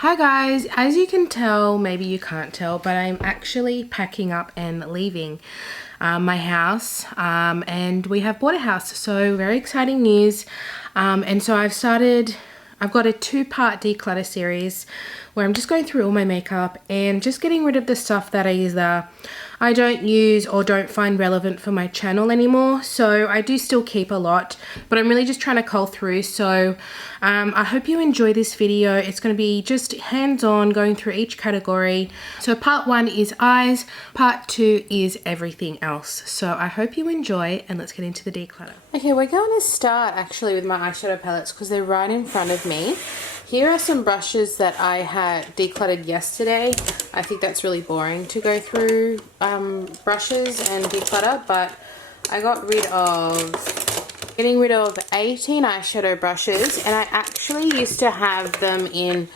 Hi guys, as you can tell, maybe you can't tell, but I'm actually packing up and leaving my house, and we have bought a house, so very exciting news. And so I've got a two-part declutter series where I'm just going through all my makeup and just getting rid of the stuff that I don't use or don't find relevant for my channel anymore. So I do still keep a lot, but I'm really just trying to cull through. So I hope you enjoy this video. It's going to be just hands-on going through each category. So part 1 is eyes, part 2 is everything else. So I hope you enjoy, and let's get into the declutter. Okay, we're going to start actually with my eyeshadow palettes because they're right in front of me. Here are some brushes that I had decluttered yesterday. I think that's really boring to go through brushes and declutter, but I got getting rid of 18 eyeshadow brushes, and I actually used to have them in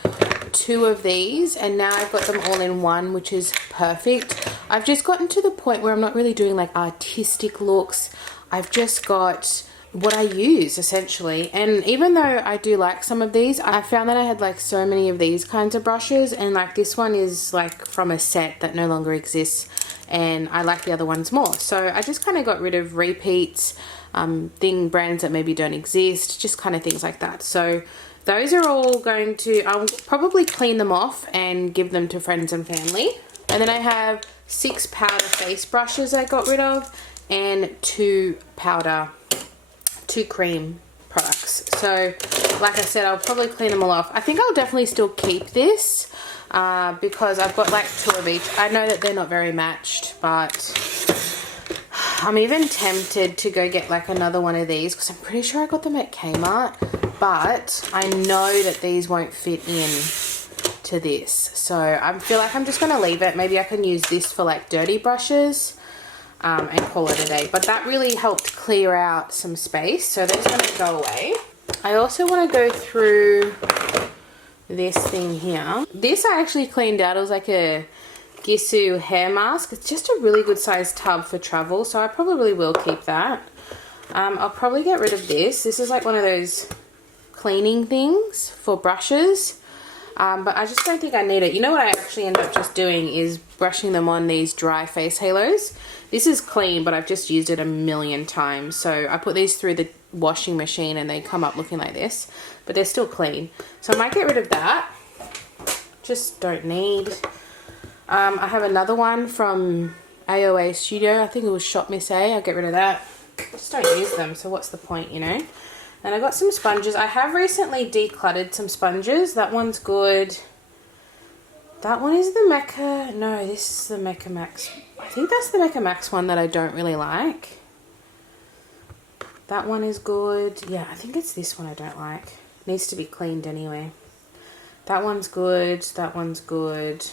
2 of these, and now I've got them all in 1, which is perfect. I've just gotten to the point where I'm not really doing like artistic looks. I've just got what I use essentially, and even though I do like some of these, I found that I had like so many of these kinds of brushes, and like this one is like from a set that no longer exists, and I like the other ones more. So I just kind of got rid of repeats, brands that maybe don't exist, just kind of things like that. So those are all going to, I'll probably clean them off and give them to friends and family. And then I have 6 powder face brushes I got rid of, and 2 cream products. So like I said, I'll probably clean them all off. I think I'll definitely still keep this because I've got like 2 of each. I know that they're not very matched, but I'm even tempted to go get like another one of these because I'm pretty sure I got them at Kmart, but I know that these won't fit in to this. So I feel like I'm just going to leave it. Maybe I can use this for like dirty brushes and call it a day. But that really helped clear out some space, so that's going to go away. I also want to go through this thing here. This I actually cleaned out. It was like a Gissu hair mask. It's just a really good sized tub for travel, so I probably will keep that. I'll probably get rid of this. This is like one of those cleaning things for brushes. But I just don't think I need it. You know what I actually end up just doing is brushing them on these dry face halos. This is clean, but I've just used it a million times. So I put these through the washing machine and they come up looking like this, but they're still clean. So I might get rid of that. Just don't need. I have another one from AOA Studio. I think it was Shop Miss A. I'll get rid of that. Just don't use them, so what's the point, you know? And I got some sponges. I have recently decluttered some sponges. That one's good. That one is the Mecca. No, this is the Mecca Max. I think that's the Mecca Max one that I don't really like. That one is good. Yeah, I think it's this one I don't like. It needs to be cleaned anyway. That one's good. That one's good.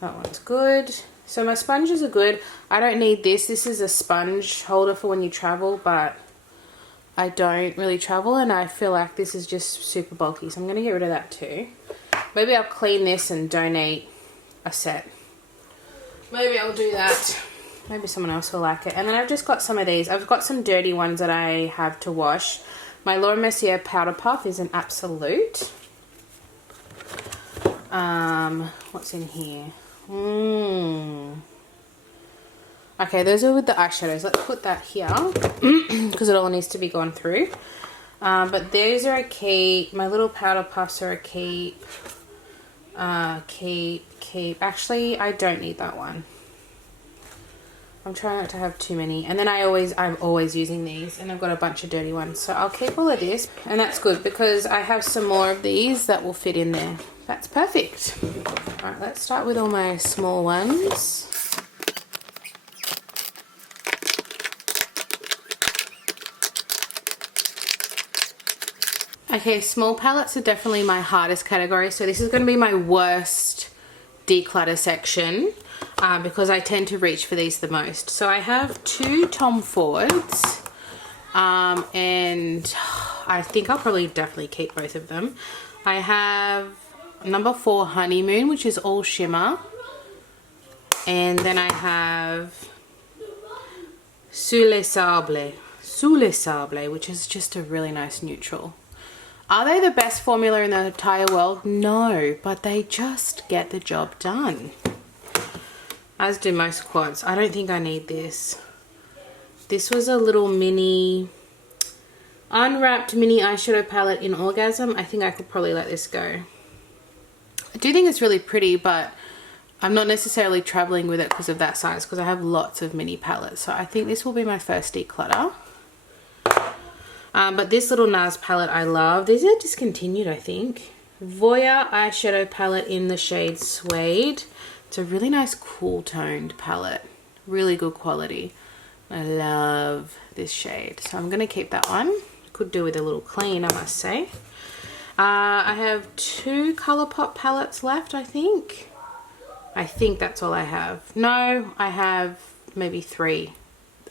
That one's good. So my sponges are good. I don't need this. This is a sponge holder for when you travel, but I don't really travel, and I feel like this is just super bulky, so I'm going to get rid of that too. Maybe I'll clean this and donate a set. Maybe I'll do that. Maybe someone else will like it. And then I've just got some of these. I've got some dirty ones that I have to wash. My Laura Mercier Powder Puff is an absolute. What's in here? Okay, those are with the eyeshadows. Let's put that here because it all needs to be gone through. But those are a keep. My little powder puffs are a keep. Keep. Actually, I don't need that one. I'm trying not to have too many. And then I'm always using these, and I've got a bunch of dirty ones. So I'll keep all of this, and that's good because I have some more of these that will fit in there. That's perfect. All right, let's start with all my small ones. Okay, small palettes are definitely my hardest category, so this is going to be my worst declutter section because I tend to reach for these the most. So I have 2 Tom Fords, and I think I'll probably definitely keep both of them. I have number 4 Honeymoon, which is all shimmer, and then I have Sous les Sables, which is just a really nice neutral. Are they the best formula in the entire world? No, but they just get the job done. As do most quads. I don't think I need this. This was a little mini, unwrapped mini eyeshadow palette in Orgasm. I think I could probably let this go. I do think it's really pretty, but I'm not necessarily traveling with it because of that size, because I have lots of mini palettes. So I think this will be my first declutter. But this little NARS palette I love. These are discontinued, I think. Voya eyeshadow palette in the shade Suede. It's a really nice cool toned palette. Really good quality. I love this shade. So I'm going to keep that one. Could do with a little clean, I must say. I have 2 Colourpop palettes left, I think. I think that's all I have. No, I have maybe 3.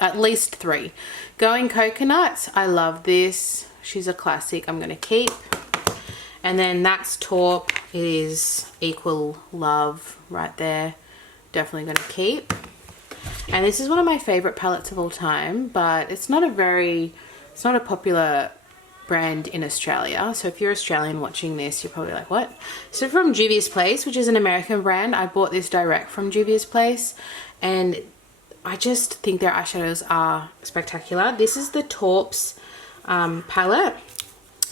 At least 3. Going Coconuts. I love this. She's a classic. I'm going to keep. And then that's Taupe. It is equal love right there. Definitely going to keep. And this is one of my favorite palettes of all time, but it's not a popular brand in Australia. So if you're Australian watching this, you're probably like, what? So from Juvia's Place, which is an American brand, I bought this direct from Juvia's Place, and I just think their eyeshadows are spectacular. This is the Taupe's palette,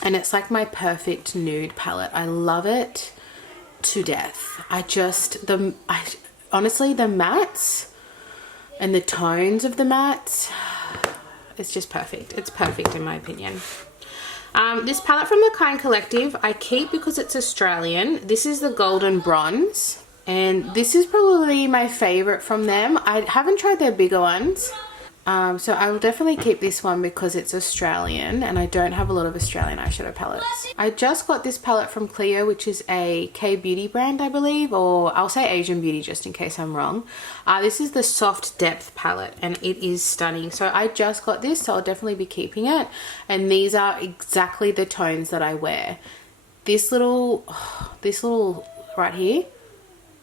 and it's like my perfect nude palette. I love it to death. Honestly, the mattes and the tones of the mattes, it's just perfect. It's perfect in my opinion. This palette from the Kind Collective I keep because it's Australian. This is the Golden Bronze, and this is probably my favorite from them. I haven't tried their bigger ones, so I will definitely keep this one because it's Australian and I don't have a lot of Australian eyeshadow palettes. I just got this palette from Clio, which is a K-beauty brand, I believe, or I'll say Asian Beauty just in case I'm wrong. This is the Soft Depth palette and it is stunning. So I just got this, so I'll definitely be keeping it. And these are exactly the tones that I wear. This little right here,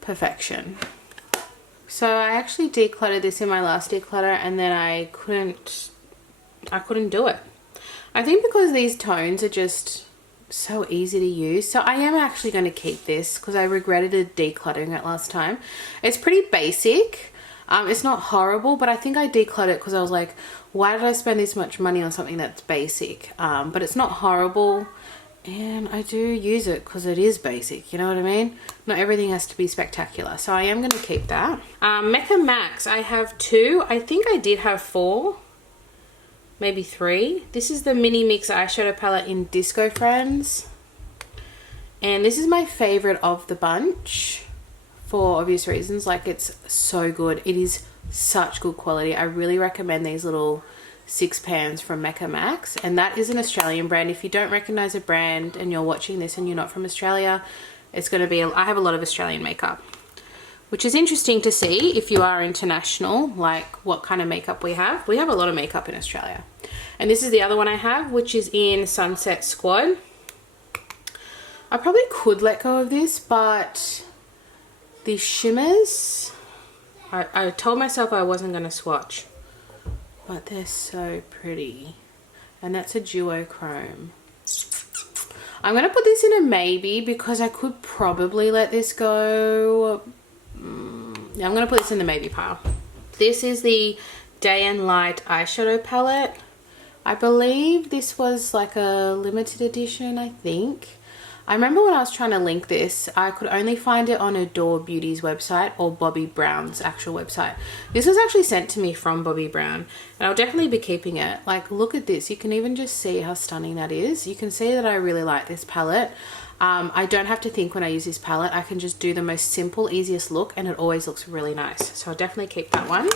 perfection. So I actually decluttered this in my last declutter, and then I couldn't do it. I think because these tones are just so easy to use. So I am actually going to keep this because I regretted decluttering it last time. It's pretty basic. It's not horrible, but I think I decluttered it because I was like, why did I spend this much money on something that's basic? But it's not horrible. And I do use it because it is basic, you know what I mean? Not everything has to be spectacular. So I am going to keep that. Mecca Max, I have 2. I think I did have 4. Maybe 3. This is the Mini Mix eyeshadow palette in Disco Friends. And this is my favorite of the bunch for obvious reasons. Like, it's so good. It is such good quality. I really recommend these little 6 pans from Mecca Max, and that is an Australian brand. If you don't recognize a brand and you're watching this and you're not from Australia, it's going to be, I have a lot of Australian makeup, which is interesting to see if you are international, like what kind of makeup we have. We have a lot of makeup in Australia. And this is the other one I have, which is in Sunset Squad. I probably could let go of this, but the shimmers, I told myself I wasn't going to swatch. But they're so pretty. And that's a duochrome. I'm going to put this in a maybe because I could probably let this go. Yeah, I'm going to put this in the maybe pile. This is the Day and Light eyeshadow palette. I believe this was like a limited edition, I think. I remember when I was trying to link this, I could only find it on Adore Beauty's website or Bobbi Brown's actual website. This was actually sent to me from Bobbi Brown, and I'll definitely be keeping it. Like, look at this. You can even just see how stunning that is. You can see that I really like this palette. I don't have to think when I use this palette. I can just do the most simple, easiest look, and it always looks really nice. So I'll definitely keep that one.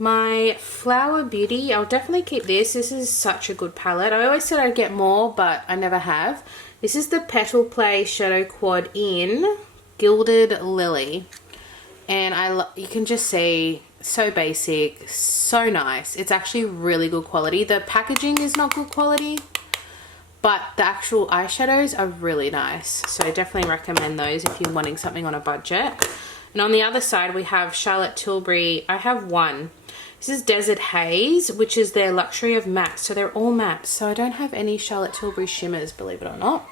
My Flower Beauty, I'll definitely keep this. This is such a good palette. I always said I'd get more, but I never have. This is the Petal Play Shadow Quad in Gilded Lily. And you can just see, so basic, so nice. It's actually really good quality. The packaging is not good quality, but the actual eyeshadows are really nice. So I definitely recommend those if you're wanting something on a budget. And on the other side, we have Charlotte Tilbury. I have one. This is Desert Haze, which is their luxury of mattes. So they're all mattes. So I don't have any Charlotte Tilbury shimmers, believe it or not.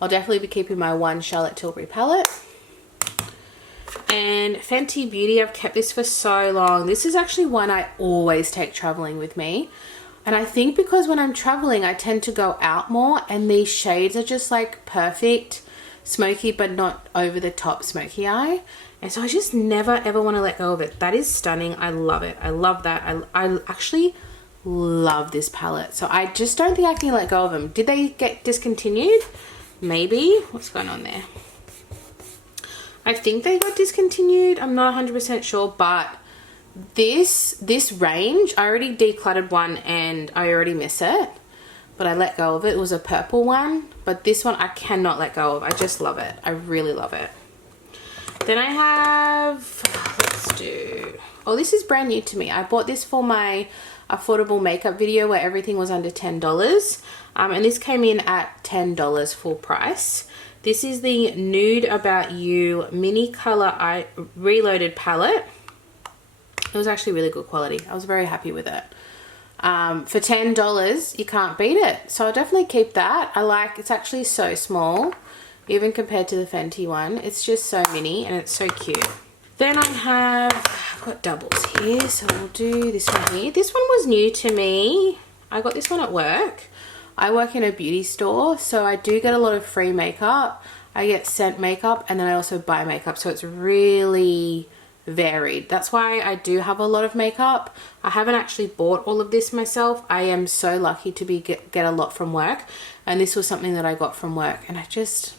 I'll definitely be keeping my one Charlotte Tilbury palette. And Fenty Beauty, I've kept this for so long. This is actually one I always take traveling with me. And I think because when I'm traveling, I tend to go out more, and these shades are just like perfect, smoky, but not over the top smoky eye. And so I just never ever want to let go of it. That is stunning. I love it. I love that. I actually love this palette. So I just don't think I can let go of them. Did they get discontinued? Maybe. What's going on there? I think they got discontinued. I'm not 100% sure, but this range, I already decluttered one and I already miss it, but I let go of it. It was a purple one, but this one I cannot let go of. I just love it. I really love it. Then I have, this is brand new to me. I bought this for my affordable makeup video where everything was under $10, and this came in at $10 full price. This is the Nude About You Mini Color Reloaded Palette. It was actually really good quality. I was very happy with it. For $10, you can't beat it. So I'll definitely keep that. It's actually so small, even compared to the Fenty one. It's just so mini and it's so cute. Then I've got doubles here, so we'll do this one here. This one was new to me. I got this one at work. I work in a beauty store, so I do get a lot of free makeup. I get sent makeup, and then I also buy makeup, so it's really varied. That's why I do have a lot of makeup. I haven't actually bought all of this myself. I am so lucky to get a lot from work, and this was something that I got from work, and I just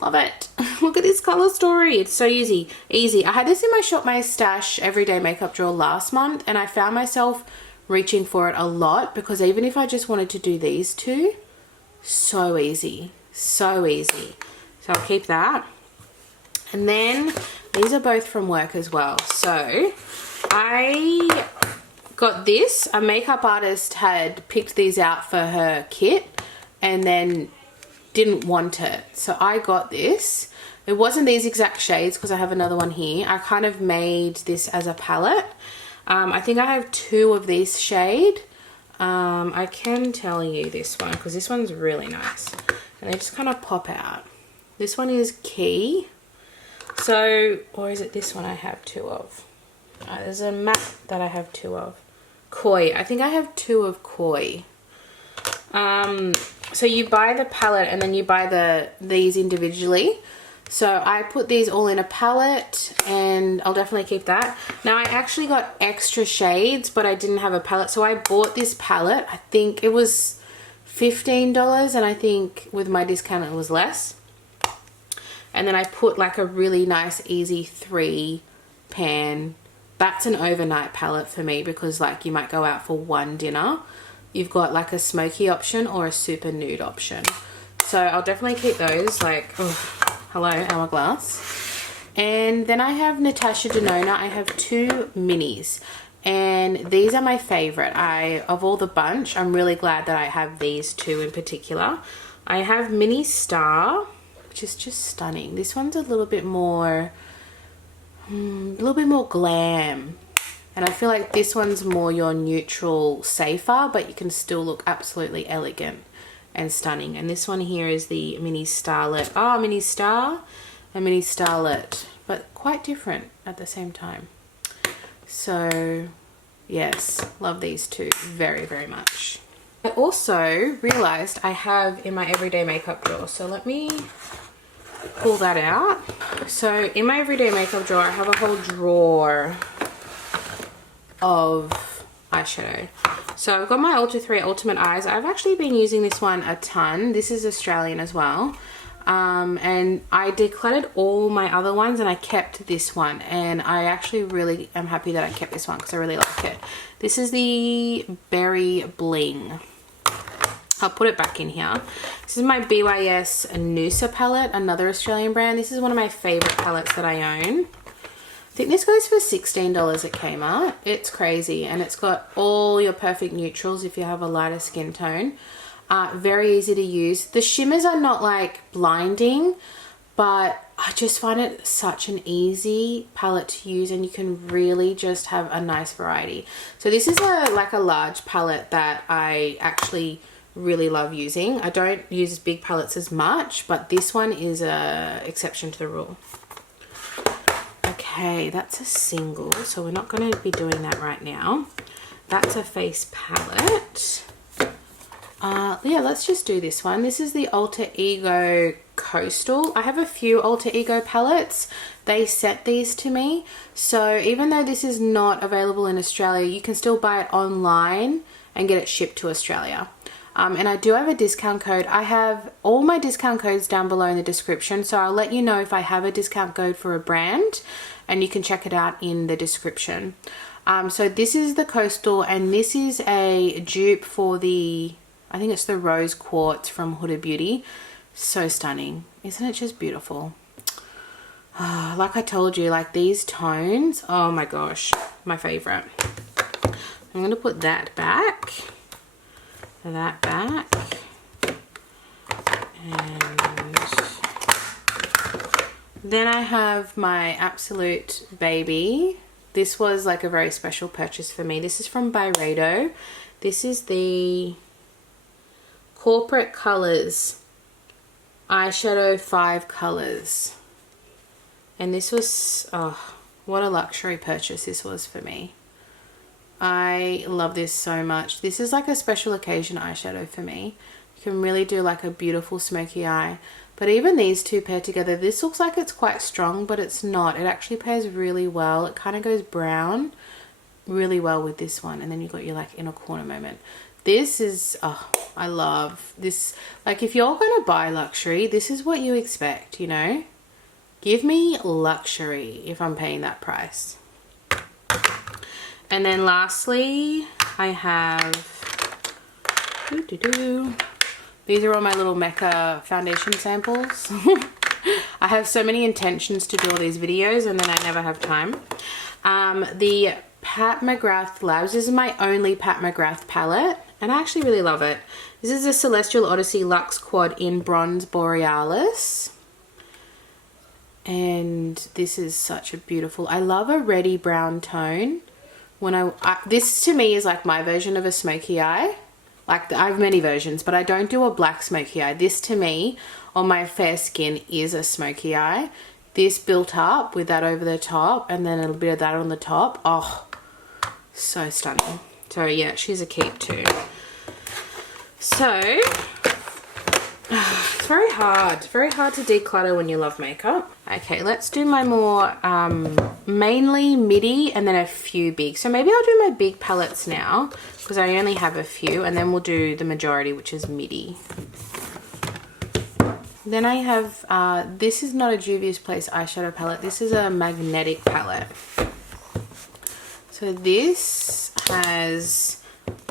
love it. Look at this color story. It's so easy. I had this in my Shop My Stash everyday makeup drawer last month, and I found myself reaching for it a lot because even if I just wanted to do these two, so easy. So I'll keep that. And then these are both from work as well. So I got this. A makeup artist had picked these out for her kit and then didn't want it. So I got this. It wasn't these exact shades because I have another one here. I kind of made this as a palette. I think I have two of this shade. I can tell you this one because this one's really nice. And they just kind of pop out. This one is Key. So, or is it this one I have two of? There's a matte that I have two of. Koi. I think I have two of Koi. So you buy the palette and then you buy these individually. So I put these all in a palette and I'll definitely keep that. Now I actually got extra shades, but I didn't have a palette. So I bought this palette. I think it was $15 and I think with my discount it was less. And then I put like a really nice easy 3 pan. That's an overnight palette for me because like you might go out for one dinner. You've got like a smoky option or a super nude option. So I'll definitely keep those. Like, oh, hello, Hourglass. And then I have Natasha Denona. I have 2 minis. And these are my favorite. Of all the bunch, I'm really glad that I have these 2 in particular. I have Mini Star, which is just stunning. This one's a little bit more glam. And I feel like this one's more your neutral, safer, but you can still look absolutely elegant and stunning. And this one here is the Mini Starlet. Oh, Mini Star and Mini Starlet, but quite different at the same time. So yes, love these 2 very, very much. I also realized I have in my everyday makeup drawer. So let me pull that out. So in my everyday makeup drawer, I have a whole drawer of eyeshadow. So I've got my Ultra 3 Ultimate Eyes. I've actually been using this one a ton. This is Australian as well. And I decluttered all my other ones and I kept this one. And I actually really am happy that I kept this one because I really like it. This is the Berry Bling. I'll put it back in here. This is my BYS Noosa palette, another Australian brand. This is one of my favorite palettes that I own. I think this goes for $16 at Kmart. It's crazy, and it's got all your perfect neutrals if you have a lighter skin tone. Very easy to use. The shimmers are not like blinding, but I just find it such an easy palette to use, and you can really just have a nice variety. So this is like a large palette that I actually really love using. I don't use big palettes as much, but this one is a exception to the rule. Okay, that's a single, so we're not going to be doing that right now. That's a face palette. Yeah, let's just do this one. This is the Alter Ego Coastal. I have a few Alter Ego palettes. They sent these to me. So even though this is not available in Australia, you can still buy it online and get it shipped to Australia. And I do have a discount code. I have all my discount codes down below in the description. So I'll let you know if I have a discount code for a brand, and you can check it out in the description. So this is the Coastal, and this is a dupe for the, I think it's the Rose Quartz from Huda Beauty. So stunning. Isn't it just beautiful? Like I told you, like these tones, oh my gosh, my favorite. I'm going to put that back. That back. And then I have my Absolute Baby. This was like a very special purchase for me. This is from Byredo. This is the Corporate Colors Eyeshadow 5 colors. And this was, oh, what a luxury purchase this was for me. I love this so much. This is like a special occasion eyeshadow for me. You can really do like a beautiful smoky eye. But even these two paired together, this looks like it's quite strong, but it's not. It actually pairs really well. It kind of goes brown really well with this one. And then you've got your like inner corner moment. This is, oh, I love this. Like if you're going to buy luxury, this is what you expect, you know? Give me luxury if I'm paying that price. And then lastly, I have, these are all my little Mecca foundation samples. I have so many intentions to do all these videos, and then I never have time. The Pat McGrath Labs, this is my only Pat McGrath palette, and I actually really love it. This is a Celestial Odyssey Luxe Quad in Bronze Borealis. And this is such a beautiful, I love a reddy brown tone. When this to me is like my version of a smoky eye. Like I have many versions, but I don't do a black smoky eye. This to me on my fair skin is a smoky eye. This built up with that over the top and then a little bit of that on the top. Oh, so stunning. So yeah, she's a keep too. So it's very hard to declutter when you love makeup. Okay, let's do my more mainly midi and then a few big. So maybe I'll do my big palettes now because I only have a few, and then we'll do the majority, which is midi. Then I have, this is not a Juvia's Place eyeshadow palette. This is a magnetic palette. So this has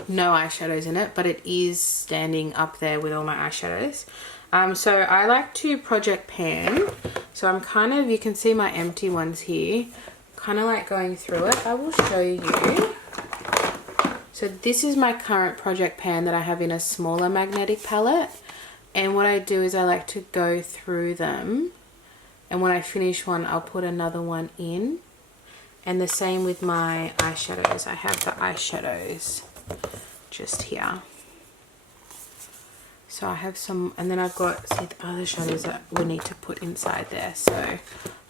no eyeshadows in it, but it is standing up there with all my eyeshadows. So I like to project pan. So I'm kind of, you can see my empty ones here, kind of like going through it. I will show you. So this is my current project pan that I have in a smaller magnetic palette. And what I do is I like to go through them. And when I finish one, I'll put another one in. And the same with my eyeshadows. I have the eyeshadows just here. So I have some, and then I've got, see, the other shadows that we need to put inside there. So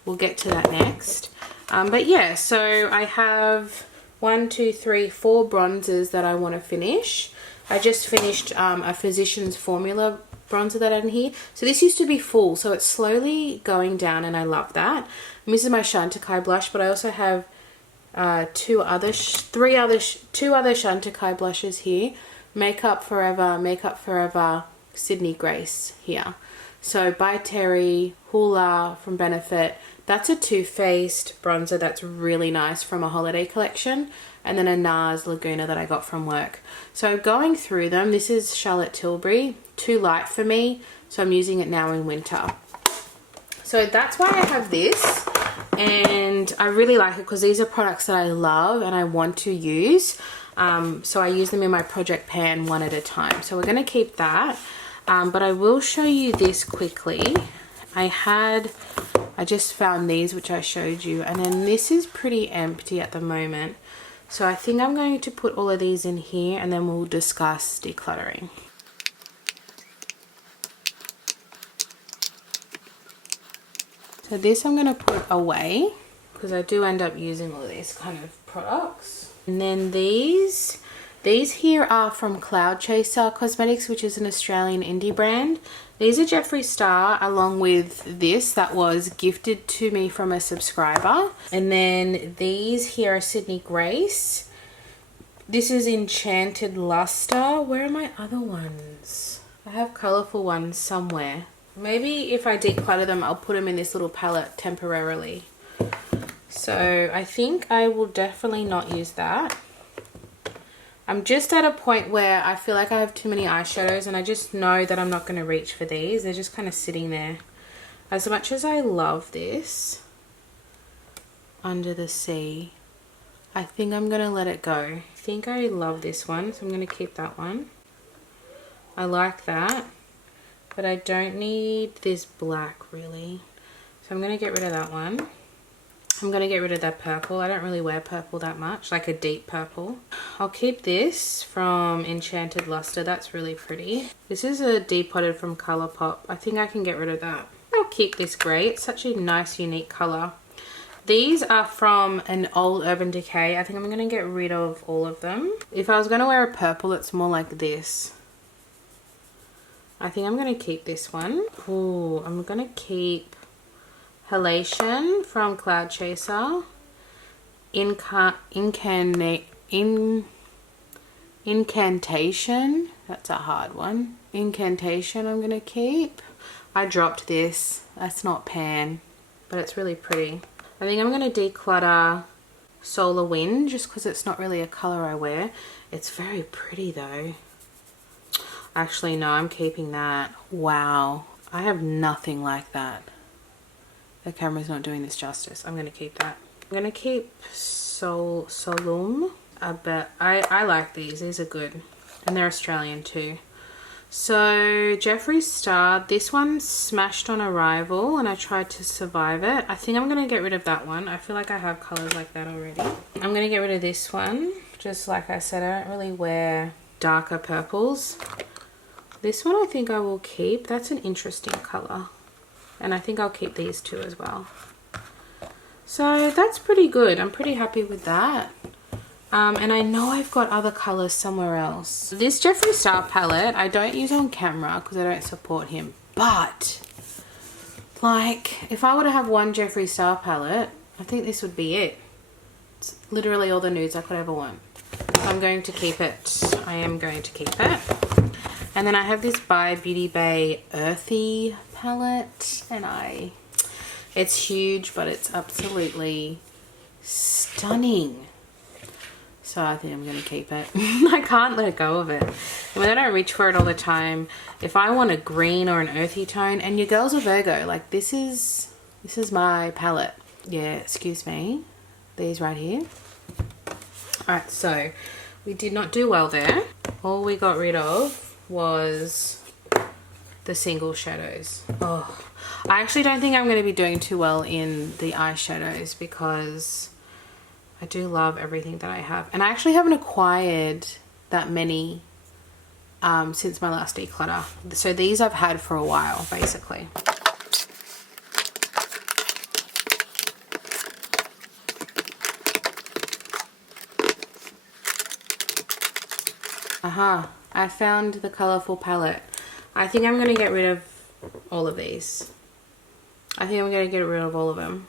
we'll get to that next. But yeah, so I have 4 bronzers that I want to finish. I just finished a Physicians Formula bronzer that I had in here. So this used to be full, so it's slowly going down, and I love that. And this is my Chantecaille blush, but I also have two other Chantecaille blushes here. Makeup Forever, Sydney Grace here. So by Terry, Hoola from Benefit. That's a Too Faced bronzer that's really nice from a holiday collection. And then a NARS Laguna that I got from work. So going through them, this is Charlotte Tilbury. Too light for me, so I'm using it now in winter. So that's why I have this. And I really like it because these are products that I love and I want to use. So I use them in my project pan one at a time. So we're going to keep that. But I will show you this quickly. I had I just found these, which I showed you, and then this is pretty empty at the moment. So I think I'm going to put all of these in here and then we'll discuss decluttering. So this I'm going to put away because I do end up using all of these kind of products. And then these here are from Cloud Chaser Cosmetics, which is an Australian indie brand. These are Jeffree Star along with this that was gifted to me from a subscriber. And then these here are Sydney Grace. This is Enchanted Luster. Where are my other ones? I have colourful ones somewhere. Maybe if I declutter them, I'll put them in this little palette temporarily. So I think I will definitely not use that. I'm just at a point where I feel like I have too many eyeshadows and I just know that I'm not going to reach for these. They're just kind of sitting there. As much as I love this Under the Sea, I think I'm going to let it go. I think I love this one, so I'm going to keep that one. I like that, but I don't need this black really. So I'm going to get rid of that one. I'm going to get rid of that purple. I don't really wear purple that much, like a deep purple. I'll keep this from Enchanted Luster. That's really pretty. This is a depotted from Colourpop. I think I can get rid of that. I'll keep this grey. It's such a nice, unique colour. These are from an old Urban Decay. I think I'm going to get rid of all of them. If I was going to wear a purple, it's more like this. I think I'm going to keep this one. Ooh, I'm going to keep Halation from Cloud Chaser. Incantation. That's a hard one. Incantation I'm going to keep. I dropped this. That's not pan, but it's really pretty. I think I'm going to declutter Solar Wind just because it's not really a colour I wear. It's very pretty though. Actually, no, I'm keeping that. Wow. I have nothing like that. The camera's not doing this justice. I'm going to keep that. I'm going to keep Solum. But I like these. These are good. And they're Australian too. So, Jeffree Star. This one smashed on arrival and I tried to survive it. I think I'm going to get rid of that one. I feel like I have colours like that already. I'm going to get rid of this one. Just like I said, I don't really wear darker purples. This one I think I will keep. That's an interesting colour. And I think I'll keep these two as well. So that's pretty good. I'm pretty happy with that. And I know I've got other colours somewhere else. This Jeffree Star palette I don't use on camera because I don't support him. But, like, if I were to have one Jeffree Star palette, I think this would be it. It's literally all the nudes I could ever want. So I'm going to keep it. I am going to keep it. And then I have this by Beauty Bay Earthy palette, and it's huge, but it's absolutely stunning. So I think I'm going to keep it. I can't let go of it. I mean, I don't reach for it all the time. If I want a green or an earthy tone, and your girl's a Virgo, like this is my palette. Yeah, excuse me. These right here. Alright, so we did not do well there. All we got rid of was the single shadows. Oh, I actually don't think I'm going to be doing too well in the eyeshadows because I do love everything that I have. And I actually haven't acquired that many since my last declutter. So these I've had for a while, basically. Aha, I found the colourful palette. I think I'm going to get rid of all of these. I think I'm going to get rid of all of them.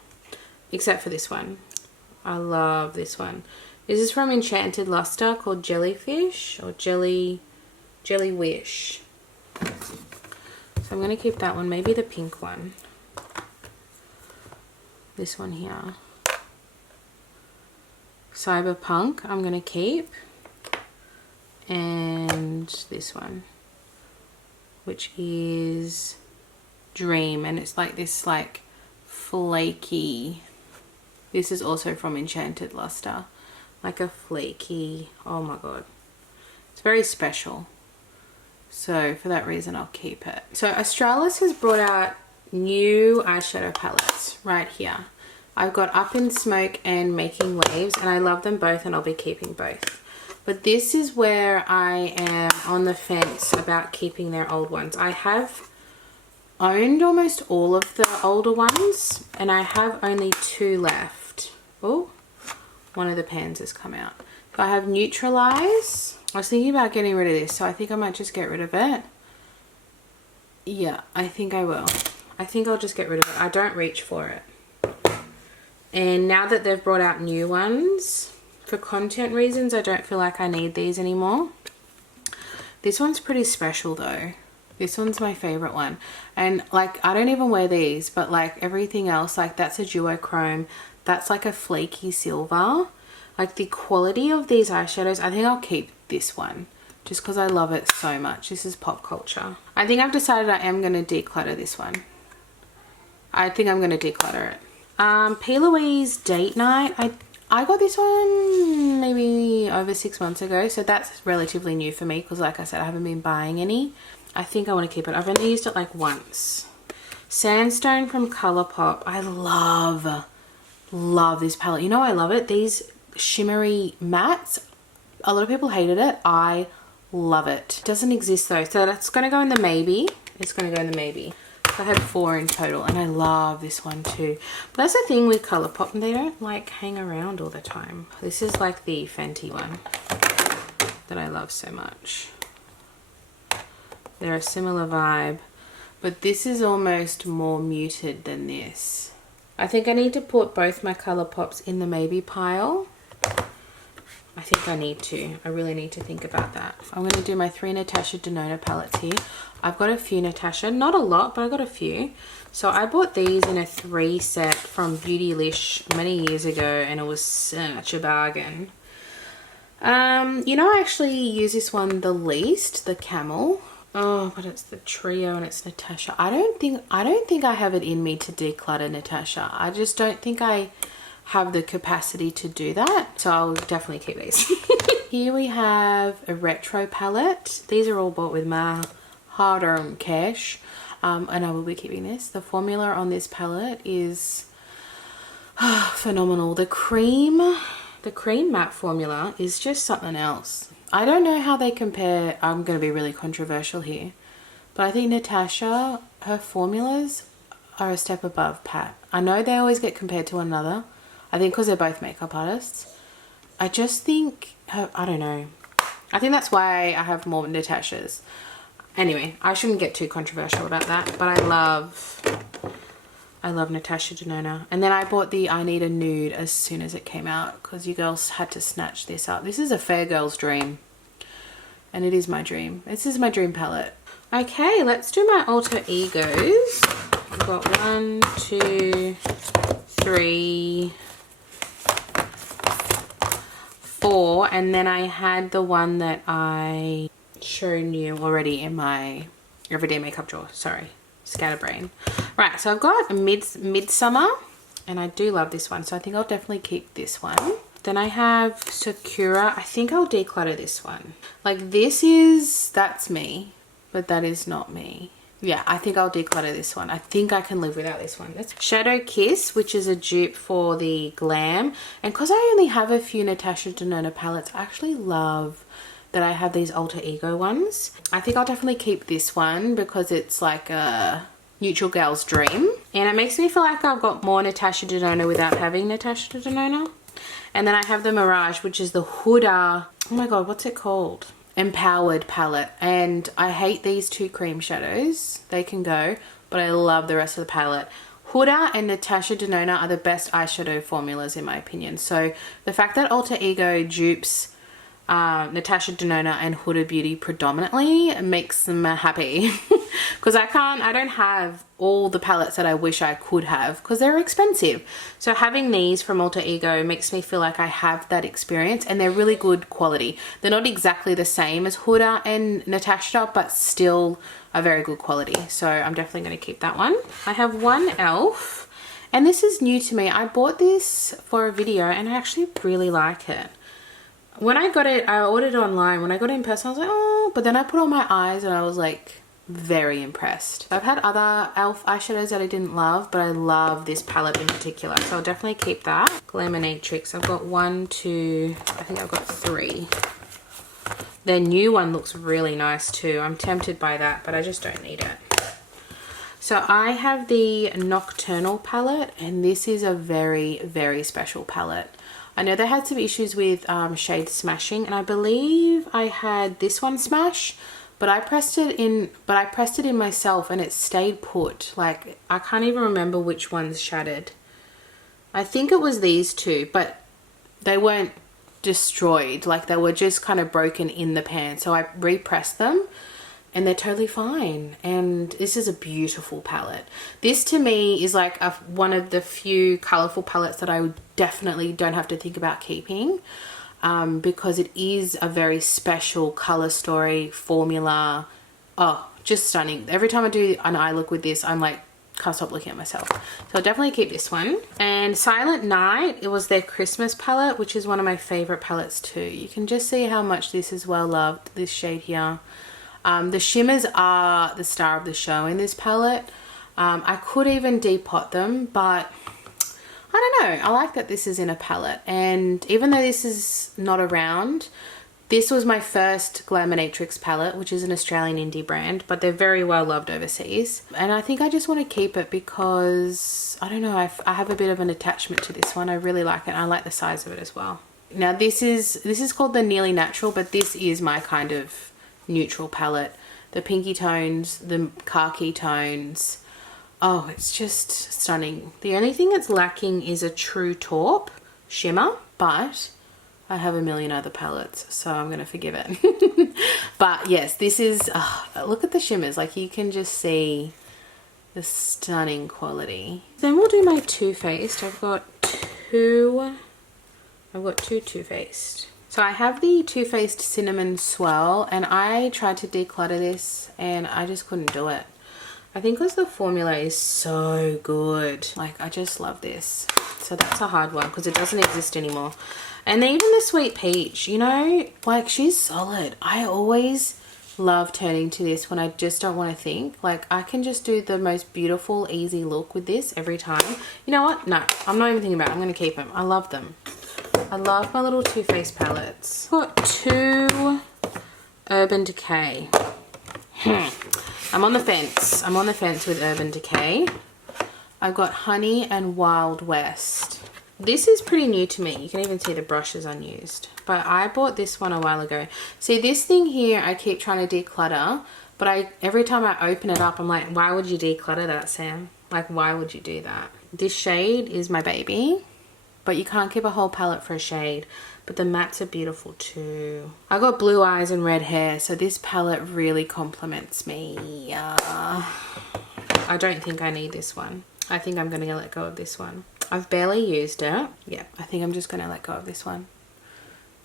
Except for this one. I love this one. This is from Enchanted Luster called Jellyfish or Jelly Wish. So I'm going to keep that one. Maybe the pink one. This one here. Cyberpunk I'm going to keep. And this one, which is Dream, and it's like this like flaky, this is also from Enchanted Luster, like a flaky, oh my god, it's very special. So for that reason I'll keep it. So Australis has brought out new eyeshadow palettes right here. I've got Up in Smoke and Making Waves, and I love them both and I'll be keeping both. But this is where I am on the fence about keeping their old ones. I have owned almost all of the older ones and I have only 2 left. Oh, one of the pans has come out. So I have Neutralize. I was thinking about getting rid of this, so I think I might just get rid of it. Yeah, I think I will. I think I'll just get rid of it. I don't reach for it. And now that they've brought out new ones, for content reasons, I don't feel like I need these anymore. This one's pretty special though. This one's my favorite one. And like, I don't even wear these, but like everything else, like that's a duochrome. That's like a flaky silver. Like the quality of these eyeshadows, I think I'll keep this one just because I love it so much. This is Pop Culture. I think I've decided I am going to declutter this one. I think I'm going to declutter it. P. Louise Date Night. I got this one maybe over 6 months ago, so that's relatively new for me because like I said, I haven't been buying any. I think I want to keep it. I've only used it like once. Sandstone from Colourpop. I love this palette. You know, I love it. These shimmery mattes, a lot of people hated it. I love it. It doesn't exist though, so that's going to go in the maybe. It's going to go in the maybe. I had 4 in total and I love this one too. But that's the thing with Colourpop, and they don't like hang around all the time. This is like the Fenty one that I love so much. They're a similar vibe, but this is almost more muted than this. I think I need to put both my Colourpops in the maybe pile. I think I need to. I really need to think about that. I'm going to do my 3 Natasha Denona palettes here. I've got a few Natasha, not a lot, but I got a few. So I bought these in a 3 set from Beautylish many years ago, and it was such a bargain. You know, I actually use this one the least, the Camel. Oh, but it's the trio and it's Natasha. I don't think I have it in me to declutter Natasha. I just don't think I have the capacity to do that, so I'll definitely keep these. Here we have a retro palette. These are all bought with my hard-earned cash, and I will be keeping this. The formula on this palette is phenomenal. The cream matte formula is just something else. I don't know how they compare. I'm going to be really controversial here, but I think Natasha, her formulas are a step above Pat. I know they always get compared to one another. I think because they're both makeup artists. I just think, I don't know. I think that's why I have more Natashas. Anyway, I shouldn't get too controversial about that, but I love Natasha Denona. And then I bought the I Need a Nude as soon as it came out because you girls had to snatch this up. This is a fair girl's dream. And it is my dream. This is my dream palette. Okay, let's do my alter egos. I've got 1, 2, 3, 4, and then I had the one that I shown you already in my everyday makeup drawer. Sorry, scatterbrain. Right, so I've got a Midsummer, and I do love this one, so I think I'll definitely keep this one. Then I have Sakura. I think I'll declutter this one. Like that's me, but that is not me. Yeah, I think I'll declutter this one. I think I can live without this one. That's Shadow Kiss, which is a dupe for the Glam. And because I only have a few Natasha Denona palettes, I actually love that I have these alter ego ones. I think I'll definitely keep this one because it's like a neutral gal's dream. And it makes me feel like I've got more Natasha Denona without having Natasha Denona. And then I have the Mirage, which is the Huda, oh my god, what's it called? Empowered palette, and I hate these 2 cream shadows. They can go, but I love the rest of the palette. Huda and Natasha Denona are the best eyeshadow formulas in my opinion. So the fact that Alter Ego dupes Natasha Denona and Huda Beauty predominantly makes them happy because I don't have all the palettes that I wish I could have because they're expensive. So having these from Alter Ego makes me feel like I have that experience, and they're really good quality. They're not exactly the same as Huda and Natasha, but still a very good quality. So I'm definitely going to keep that one. I have one Elf, and this is new to me. I bought this for a video and I actually really like it. When I got it, I ordered it online. When I got it in person, I was like, oh, but then I put on my eyes and I was like, very impressed. I've had other e.l.f. eyeshadows that I didn't love, but I love this palette in particular, so I'll definitely keep that. Glaminatrix, I've got 1, 2, I think I've got 3. Their new one looks really nice too. I'm tempted by that, but I just don't need it. So I have the Nocturnal palette, and this is a very, very special palette. I know they had some issues with shade smashing, and I believe I had this one smash, but I pressed it in myself and it stayed put. Like, I can't even remember which ones shattered. I think it was these two, but they weren't destroyed. Like, they were just kind of broken in the pan. So I repressed them and they're totally fine. And this is a beautiful palette. This to me is like one of the few colorful palettes that I definitely don't have to think about keeping. Because it is a very special color story formula. Oh, just stunning. Every time I do an eye look with this, I'm like, can't stop looking at myself. So I'll definitely keep this one. And Silent Night, it was their Christmas palette, which is one of my favorite palettes too. You can just see how much this is well loved, this shade here. The shimmers are the star of the show in this palette. I could even depot them, but I don't know. I like that this is in a palette, and even though this is not around, this was my first Glaminatrix palette, which is an Australian indie brand, but they're very well loved overseas. And I think I just want to keep it because, I don't know, I have a bit of an attachment to this one. I really like it. I like the size of it as well. Now this is called the Nearly Natural, but this is my kind of neutral palette. The pinky tones, the khaki tones. Oh, it's just stunning. The only thing that's lacking is a true taupe shimmer, but I have a million other palettes, so I'm going to forgive it. But yes, this is, look at the shimmers. Like, you can just see the stunning quality. Then we'll do my Too Faced. I've got two Too Faced. So I have the Too Faced Cinnamon Swirl, and I tried to declutter this and I just couldn't do it. I think because the formula is so good. Like, I just love this. So that's a hard one because it doesn't exist anymore. And even the Sweet Peach, you know, like, she's solid. I always love turning to this when I just don't want to think. Like, I can just do the most beautiful, easy look with this every time. You know what? No, I'm not even thinking about it. I'm going to keep them. I love them. I love my little Too Faced palettes. I've got 2 Urban Decay. I'm on the fence. I'm on the fence with Urban Decay. I've got Honey and Wild West. This is pretty new to me. You can even see the brush is unused. But I bought this one a while ago. See, this thing here, I keep trying to declutter. But every time I open it up, I'm like, why would you declutter that, Sam? Like, why would you do that? This shade is my baby. But you can't keep a whole palette for a shade. But the mattes are beautiful too. I got blue eyes and red hair, so this palette really complements me. I don't think I need this one. I think I'm going to let go of this one. I've barely used it. Yeah, I think I'm just going to let go of this one.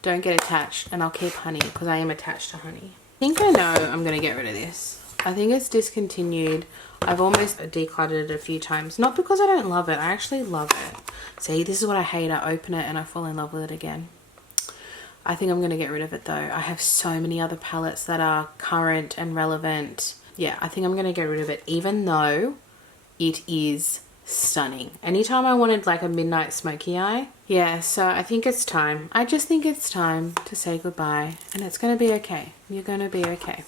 Don't get attached, and I'll keep Honey because I am attached to Honey. I think I know I'm going to get rid of this. I think it's discontinued. I've almost decluttered it a few times. Not because I don't love it. I actually love it. See, this is what I hate. I open it and I fall in love with it again. I think I'm going to get rid of it though. I have so many other palettes that are current and relevant. Yeah, I think I'm going to get rid of it, even though it is stunning. Anytime I wanted like a midnight smoky eye. Yeah, so I think it's time. I just think it's time to say goodbye, and it's going to be okay. You're going to be okay.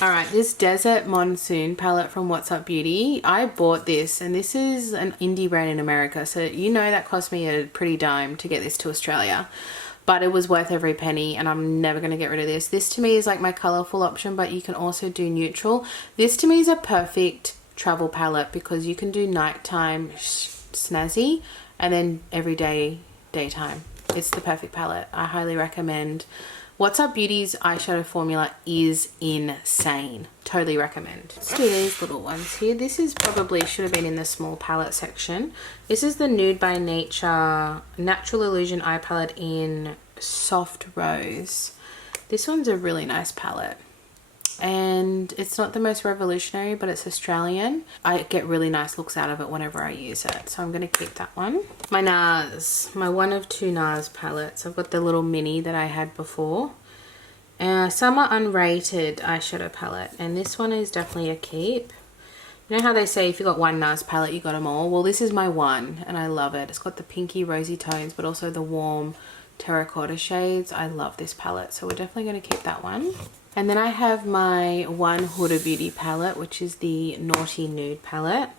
Alright, this Desert Monsoon palette from What's Up Beauty. I bought this, and this is an indie brand in America, so you know that cost me a pretty dime to get this to Australia. But it was worth every penny, and I'm never going to get rid of this. This to me is like my colourful option, but you can also do neutral. This to me is a perfect travel palette because you can do nighttime snazzy and then everyday daytime. It's the perfect palette. I highly recommend. What's Up Beauty's eyeshadow formula is insane. Totally recommend. Let's do these little ones here. This is probably should have been in the small palette section. This is the Nude by Nature Natural Illusion eye palette in Soft Rose. This one's a really nice palette. And it's not the most revolutionary, but it's Australian. I get really nice looks out of it whenever I use it, so I'm going to keep that one. My NARS, my one of two NARS palettes. I've got the little mini that I had before, Summer Unrated eyeshadow palette, and this one is definitely a keep. You know how they say if you got one NARS palette, you got them all? Well, this is my one, and I love it. It's got the pinky rosy tones, but also the warm terracotta shades. I love this palette, so we're definitely going to keep that one. And then I have my one Huda Beauty palette, which is the Naughty Nude palette.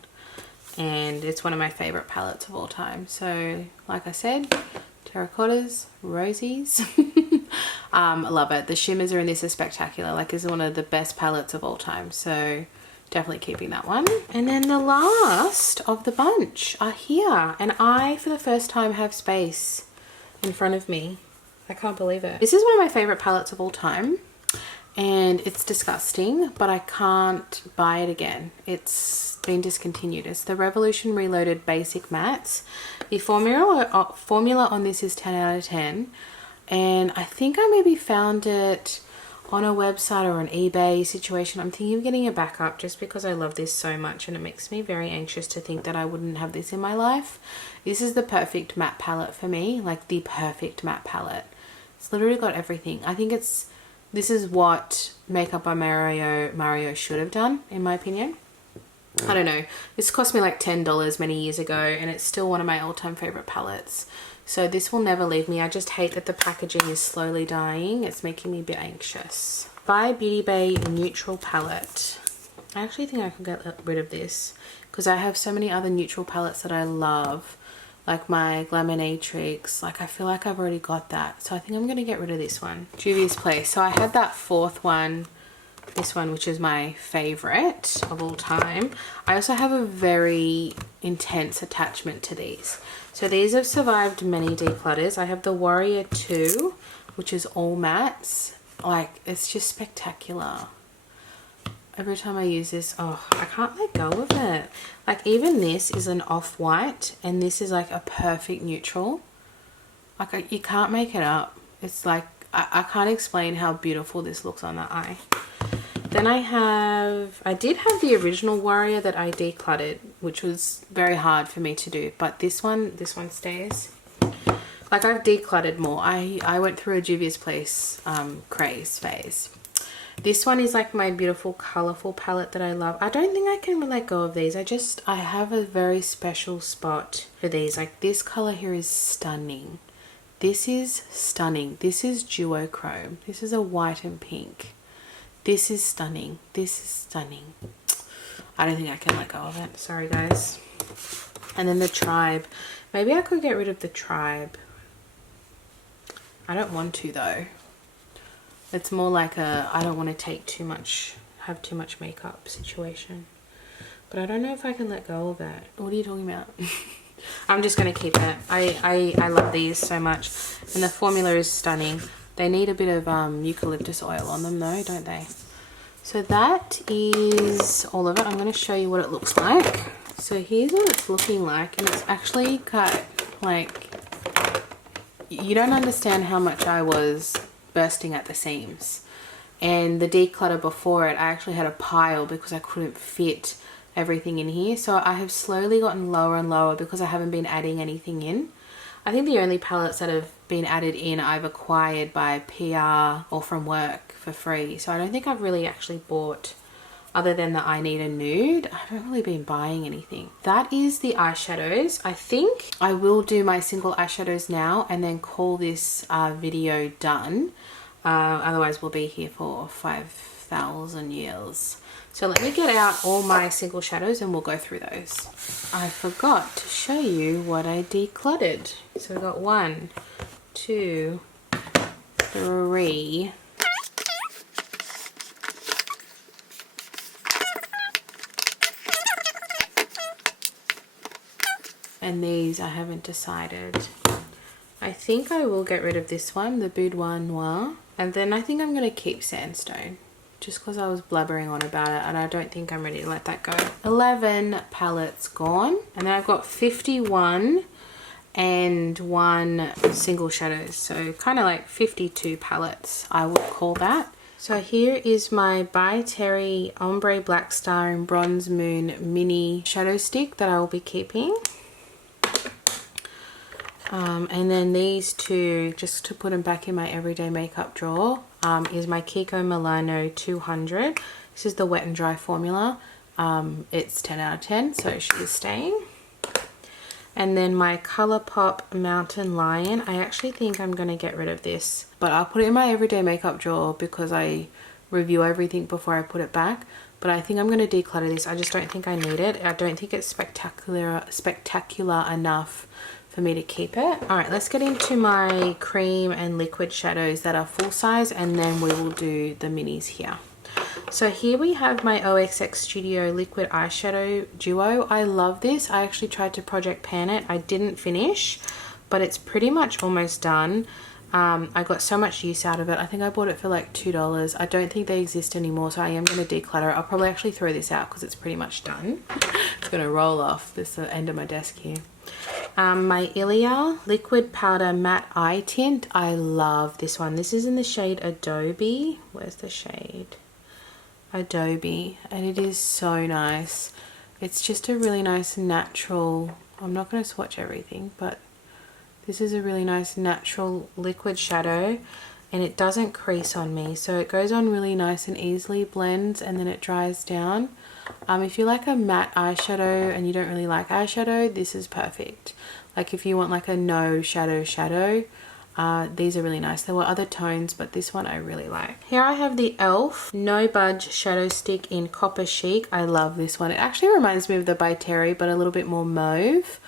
And it's one of my favorite palettes of all time. So, like I said, terracottas, rosies. I love it. The shimmers are in this are spectacular. Like, this is one of the best palettes of all time. So, definitely keeping that one. And then the last of the bunch are here. And I, for the first time, have space in front of me. I can't believe it. This is one of my favorite palettes of all time. And it's disgusting, but I can't buy it again. It's been discontinued. It's the Revolution Reloaded Basic Mattes. The formula on this is 10 out of 10. And I think I maybe found it on a website or an eBay situation. I'm thinking of getting it back up just because I love this so much, and it makes me very anxious to think that I wouldn't have this in my life. This is the perfect matte palette for me, like the perfect matte palette. It's literally got everything. I think this is what Makeup by Mario should have done, in my opinion. I don't know. This cost me like $10 many years ago, and it's still one of my all-time favorite palettes. So this will never leave me. I just hate that the packaging is slowly dying. It's making me a bit anxious. By Beauty Bay Neutral Palette. I actually think I could get rid of this because I have so many other neutral palettes that I love. Like my Glaminatrix. Like, I feel like I've already got that. So I think I'm going to get rid of this one. Juvia's Place. So I had that fourth one. This one, which is my favorite of all time. I also have a very intense attachment to these. So these have survived many declutters. I have the Warrior 2, which is all mattes. Like, it's just spectacular. Every time I use this, oh, I can't let go of it. Like, even this is an off-white, and this is like a perfect neutral. Like, you can't make it up. It's like, I can't explain how beautiful this looks on the eye. Then I did have the original Warrior that I decluttered, which was very hard for me to do, but this one stays. Like, I've decluttered more. I went through a Juvia's Place craze phase. This one is like my beautiful colorful palette that I love. I don't think I can let go of these. I have a very special spot for these. Like, this color here is stunning. This is stunning. This is duochrome. This is a white and pink. This is stunning. This is stunning. I don't think I can let go of it. Sorry, guys. And then the Tribe. Maybe I could get rid of the Tribe. I don't want to, though. It's more like I don't want to have too much makeup situation. But I don't know if I can let go of it. What are you talking about? I'm just going to keep it. I love these so much. And the formula is stunning. They need a bit of eucalyptus oil on them though, don't they? So that is all of it. I'm going to show you what it looks like. So here's what it's looking like, and it's actually cut, like, you don't understand how much I was bursting at the seams. And the declutter before it, I actually had a pile because I couldn't fit everything in here. So I have slowly gotten lower and lower because I haven't been adding anything in. I think the only palettes that have been added in I've acquired by PR or from work for free. So I don't think I've really actually bought, other than the I Need a Nude, I haven't really been buying anything. That is the eyeshadows. I think I will do my single eyeshadows now and then call this video done. Otherwise we'll be here for 5,000 years. So let me get out all my single shadows and we'll go through those. I forgot to show you what I decluttered. So we've got 1, 2, 3. And these I haven't decided. I think I will get rid of this one, the Boudoir Noir. And then I think I'm going to keep Sandstone. Just because I was blabbering on about it, and I don't think I'm ready to let that go. 11 palettes gone. And then I've got 51 and 1 single shadows. So kind of like 52 palettes, I would call that. So here is my By Terry Ombre Black Star and Bronze Moon mini shadow stick that I will be keeping. And then these two, just to put them back in my everyday makeup drawer. is my Kiko Milano 200. This is the wet and dry formula. It's 10 out of 10, so she is staying. And then my ColourPop Mountain Lion. I actually think I'm going to get rid of this, but I'll put it in my everyday makeup drawer because I review everything before I put it back. But I think I'm going to declutter this. I just don't think I need it. I don't think it's spectacular enough for me to keep it. All right, let's get into my cream and liquid shadows that are full size, and then we will do the minis here. So here we have my OXX Studio Liquid Eyeshadow Duo. I love this. I actually tried to project pan it. I didn't finish, but it's pretty much almost done. I got so much use out of it. I think I bought it for like $2. I don't think they exist anymore, so I am going to declutter it. I'll probably actually throw this out because it's pretty much done. It's going to roll off this end of my desk here. My Ilia Liquid Powder Matte Eye Tint. I love this one. This is in the shade Adobe. Where's the shade? Adobe. And it is so nice. It's just a really nice natural, I'm not going to swatch everything, but this is a really nice natural liquid shadow, and it doesn't crease on me, so it goes on really nice and easily blends, and then it dries down. If you like a matte eyeshadow and you don't really like eyeshadow, this is perfect. Like if you want like a no shadow, these are really nice. There were other tones, but this one I really like. Here I have the e.l.f. No Budge Shadow Stick in Copper Chic. I love this one. It actually reminds me of the By Terry, but a little bit more mauve.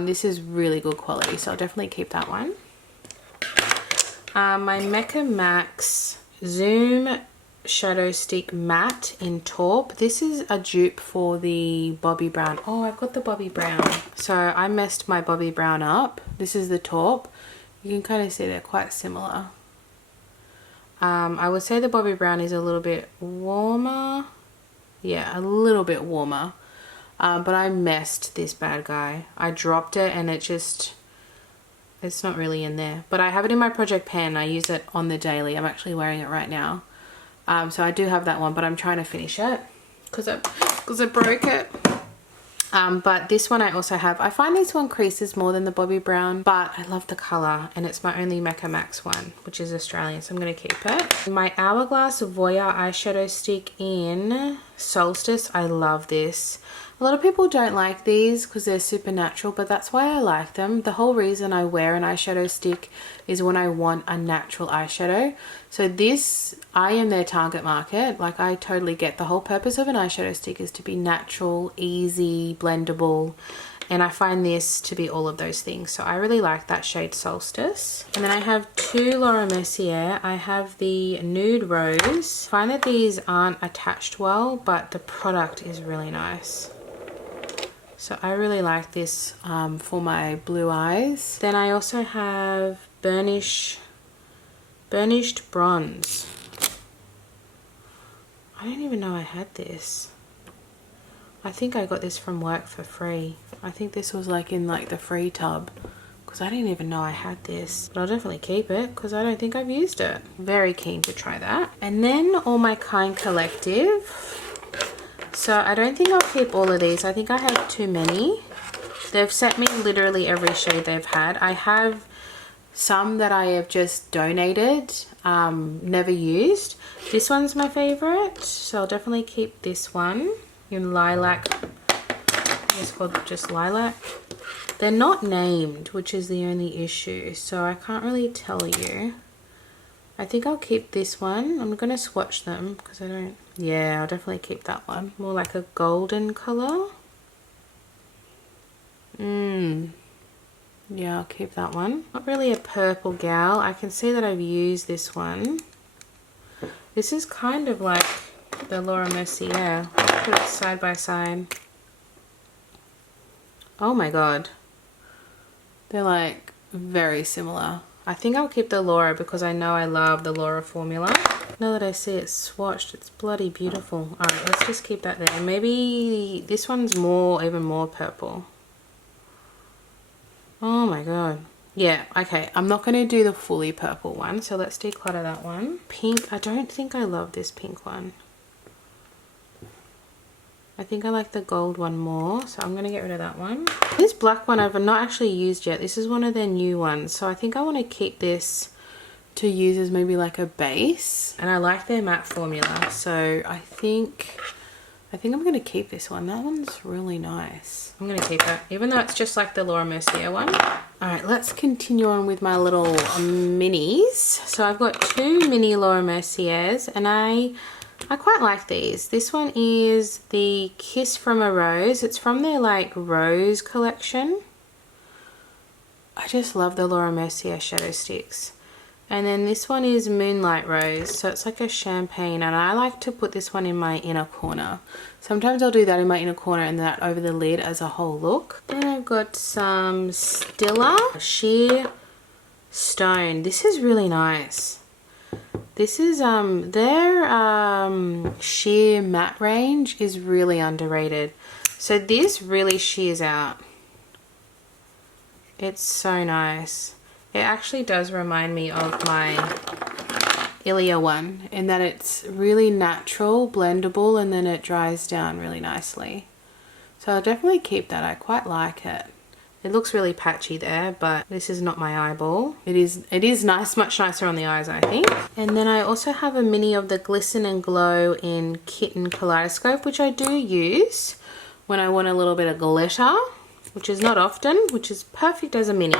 This is really good quality, so I'll definitely keep that one. My Mecca Max Zoom Shadow Stick Matte in Taupe. This is a dupe for the Bobbi Brown. Oh, I've got the Bobbi Brown. So I messed my Bobbi Brown up. This is the Taupe. You can kind of see they're quite similar. I would say the Bobbi Brown is a little bit warmer. Yeah, a little bit warmer. But I messed this bad guy. I dropped it and it's not really in there. But I have it in my project pan. I use it on the daily. I'm actually wearing it right now. So I do have that one, but I'm trying to finish it because I broke it. But this one I also have. I find this one creases more than the Bobbi Brown, but I love the color, and it's my only Mecca Max one, which is Australian, so I'm going to keep it. My Hourglass Voyeur eyeshadow stick in Solstice. I love this. A lot of people don't like these because they're super natural, but that's why I like them. The whole reason I wear an eyeshadow stick is when I want a natural eyeshadow. So this, I am their target market. Like, I totally get the whole purpose of an eyeshadow stick is to be natural, easy, blendable. And I find this to be all of those things. So I really like that shade Solstice. And then I have two Laura Mercier. I have the Nude Rose. I find that these aren't attached well, but the product is really nice. So I really like this for my blue eyes. Then I also have Burnished Bronze. I don't even know I had this. I think I got this from work for free. I think this was like in like the free tub, because I didn't even know I had this. But I'll definitely keep it because I don't think I've used it. Very keen to try that. And then all my Kind Collective. So I don't think I'll keep all of these. I think I have too many. They've sent me literally every shade they've had. I have some that I have just donated, never used. This one's my favorite, so I'll definitely keep this one in Lilac. It's called just Lilac. They're not named, which is the only issue, so I can't really tell you. I think I'll keep this one. I'm going to swatch them because I don't... Yeah, I'll definitely keep that one. More like a golden colour. Yeah, I'll keep that one. Not really a purple gal. I can see that I've used this one. This is kind of like the Laura Mercier. I'll put it side by side. Oh my god. They're like very similar. I think I'll keep the Laura because I know I love the Laura formula. Now that I see it swatched, it's bloody beautiful. Alright, let's just keep that there. Maybe this one's even more purple. Oh my god. Yeah, okay. I'm not going to do the fully purple one, so let's declutter that one. Pink. I don't think I love this pink one. I think I like the gold one more, so I'm going to get rid of that one. This black one I've not actually used yet. This is one of their new ones, so I think I want to keep this to use as maybe like a base. And I like their matte formula, so I think I'm going to keep this one. That one's really nice. I'm going to keep it, even though it's just like the Laura Mercier one. Alright, let's continue on with my little minis. So I've got 2 mini Laura Merciers, and I quite like these. This one is the Kiss from a Rose. It's from their like Rose collection. I just love the Laura Mercier shadow sticks. And then this one is Moonlight Rose, so it's like a champagne, and I like to put this one in my inner corner. Sometimes I'll do that in my inner corner and that over the lid as a whole look. Then I've got some Stila Sheer Stone. This is really nice. This is their sheer matte range is really underrated. So this really sheers out. It's so nice. It actually does remind me of my Ilia one in that it's really natural, blendable, and then it dries down really nicely. So I'll definitely keep that. I quite like it. It looks really patchy there, but this is not my eyeball. It is nice, much nicer on the eyes, I think. And then I also have a mini of the Glisten and Glow in Kitten Kaleidoscope, which I do use when I want a little bit of glitter, which is not often, which is perfect as a mini.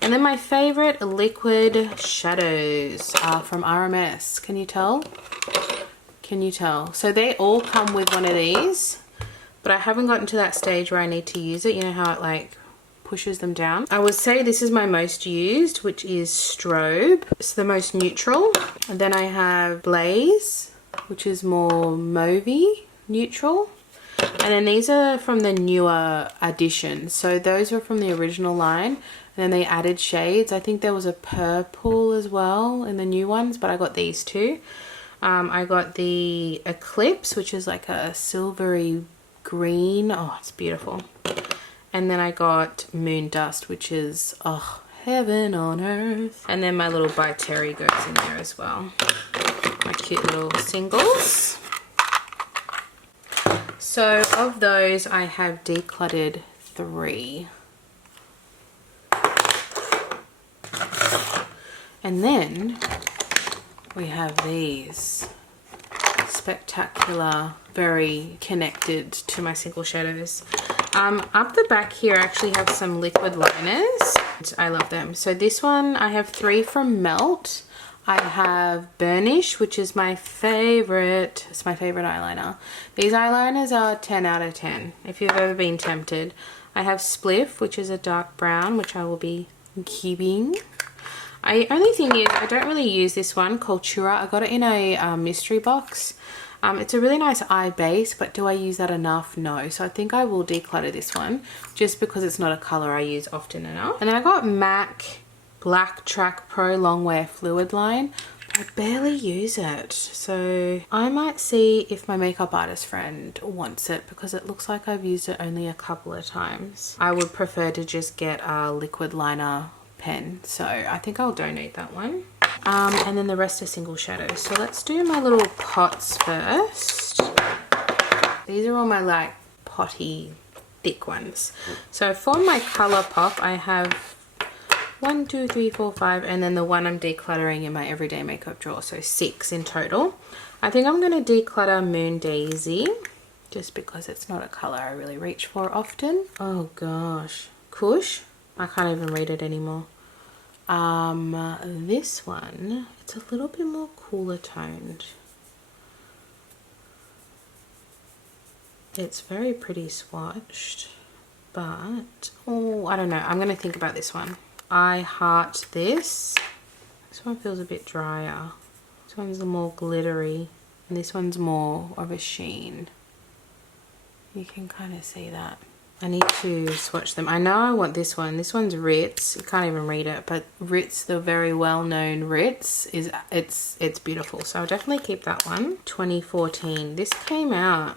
And then my favorite liquid shadows are from RMS. Can you tell? Can you tell? So they all come with one of these, but I haven't gotten to that stage where I need to use it. You know how it like pushes them down? I would say this is my most used, which is Strobe. It's the most neutral. And then I have Blaze, which is more mauvey neutral. And then these are from the newer editions. So those were from the original line. And then they added shades. I think there was a purple as well in the new ones, but I got these two. I got the Eclipse, which is like a silvery green. Oh, it's beautiful. And then I got Moon Dust, which is, oh, heaven on earth. And then my little By Terry goes in there as well. My cute little singles. So of those, I have decluttered 3. And then we have these spectacular, very connected to my single shadows. Up the back here I actually have some liquid liners. I love them. So this one I have 3 from Melt. I have Burnish, which is my favorite. It's my favorite eyeliner. These eyeliners are 10 out of 10 if you've ever been tempted. I have Spliff, which is a dark brown, which I will be keeping. Only thing is, I don't really use this one, Cultura. I got it in a mystery box. It's a really nice eye base, but do I use that enough? No. So I think I will declutter this one just because it's not a color I use often enough. And then I got MAC Black Track Pro Longwear Fluid Line. But I barely use it. So I might see if my makeup artist friend wants it because it looks like I've used it only a couple of times. I would prefer to just get a liquid liner pen, so I think I'll donate that one. And then the rest are single shadows. So let's do my little pots first. These are all my like potty thick ones. So for my color pop I have 1, 2, 3, 4, 5, and then the one I'm decluttering in my everyday makeup drawer, so 6 in total. I think I'm going to declutter Moon Daisy just because it's not a color I really reach for often. Oh gosh, Kush. I can't even read it anymore. This one, it's a little bit more cooler toned. It's very pretty swatched, but, oh, I don't know. I'm going to think about this one. I heart this. This one feels a bit drier. This one's more glittery, and this one's more of a sheen. You can kind of see that. I need to swatch them. I know I want this one. This one's Ritz. You can't even read it, but Ritz, the very well-known Ritz, is it's beautiful. So I'll definitely keep that one. 2014. This came out,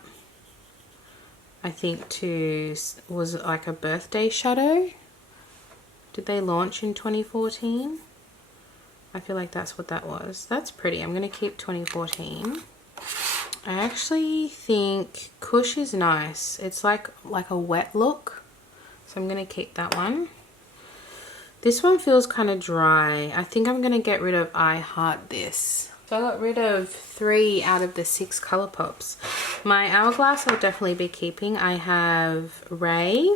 I think, was it like a birthday shadow? Did they launch in 2014? I feel like that's what that was. That's pretty. I'm gonna keep 2014. I actually think Kush is nice. It's like a wet look, so I'm gonna keep that one. This one feels kind of dry. I think I'm going to get rid of I Heart This. So I got rid of 3 out of the 6 color pops. My Hourglass I'll definitely be keeping. I have Ray,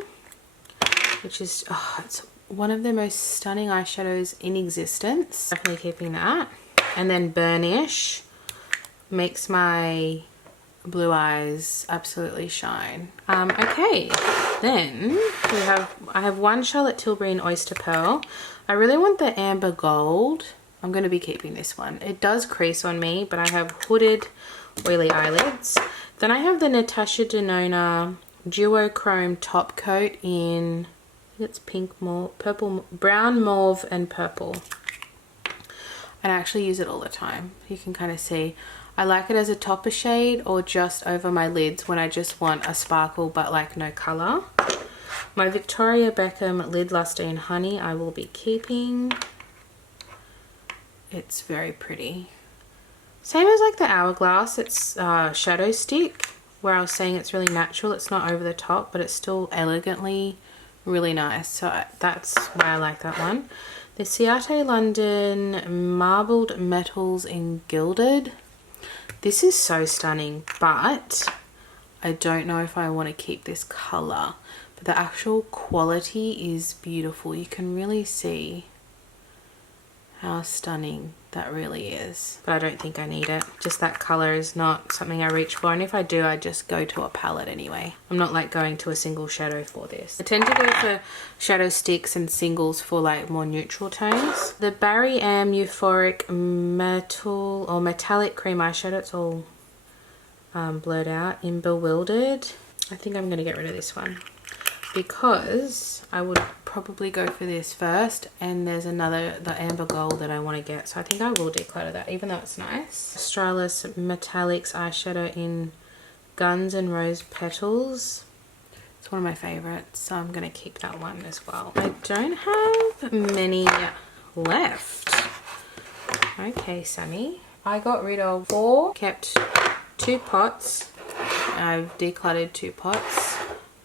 which is, oh, it's one of the most stunning eyeshadows in existence. Definitely keeping that. And then Burnish makes my blue eyes absolutely shine. Okay, then I have one Charlotte Tilbury in Oyster Pearl. I really want the Amber Gold. I'm going to be keeping this one. It does crease on me, but I have hooded oily eyelids. Then I have the Natasha Denona Duochrome Top Coat in, I think it's pink, purple, brown, mauve and purple. And I actually use it all the time. You can kind of see. I like it as a topper shade or just over my lids when I just want a sparkle but like no colour. My Victoria Beckham Lid Luster in Honey I will be keeping. It's very pretty. Same as like the Hourglass, it's Shadow Stick, where I was saying it's really natural. It's not over the top, but it's still elegantly really nice. So that's why I like that one. The Ciate London Marbled Metals in Gilded. This is so stunning, but I don't know if I want to keep this colour. But the actual quality is beautiful. You can really see how stunning that really is. But I don't think I need it. Just that colour is not something I reach for. And if I do, I just go to a palette anyway. I'm not like going to a single shadow for this. I tend to go for shadow sticks and singles for like more neutral tones. The Barry M Euphoric Metal or Metallic Cream Eyeshadow. It's all blurred out in Bewildered. I think I'm going to get rid of this one, because I would probably go for this first, and there's another, the Amber Gold, that I want to get, so I think I will declutter that even though it's nice. Australis Metallics eyeshadow in Guns and Rose Petals. It's one of my favorites, so I'm going to keep that one as well. I don't have many left. Okay, Sammy. I got rid of 4, kept 2 pots. I've decluttered 2 pots.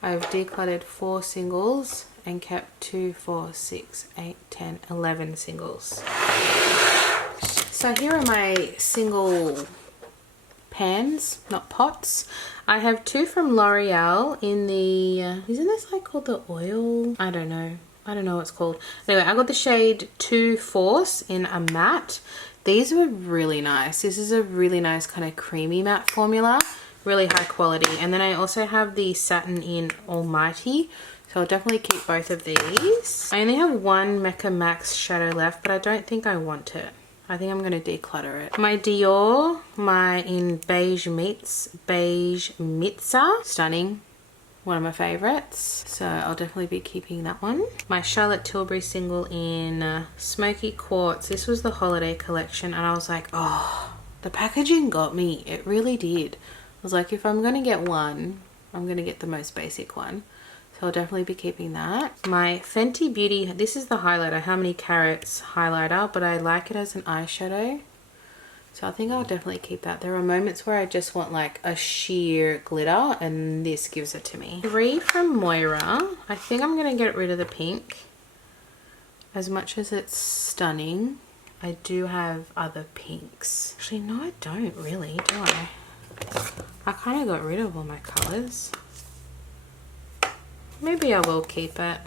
I've decluttered 4 singles and kept 2, 4, 6, 8, 10, 11 singles. So here are my single pans, not pots. I have 2 from L'Oreal in the, isn't this like called the oil? I don't know what it's called. Anyway, I got the shade 2 Force in a matte. These were really nice. This is a really nice kind of creamy matte formula. Really high quality. And then I also have the Satin in Almighty, so I'll definitely keep both of these. I only have one Mecca Max shadow left, but I don't think I want it. I think I'm going to declutter it. My Dior, in Beige Mitza, stunning, one of my favorites, so I'll definitely be keeping that one. My Charlotte Tilbury single in Smoky Quartz. This was the holiday collection, and I was like, oh, the packaging got me. It really did. I was like, if I'm going to get one, I'm going to get the most basic one. So I'll definitely be keeping that. My Fenty Beauty, this is the highlighter, How Many Carats highlighter, but I like it as an eyeshadow. So I think I'll definitely keep that. There are moments where I just want like a sheer glitter, and this gives it to me. 3 from Moira. I think I'm going to get rid of the pink. As much as it's stunning, I do have other pinks. Actually, no, I don't really, do I? I kind of got rid of all my colours. Maybe I will keep it.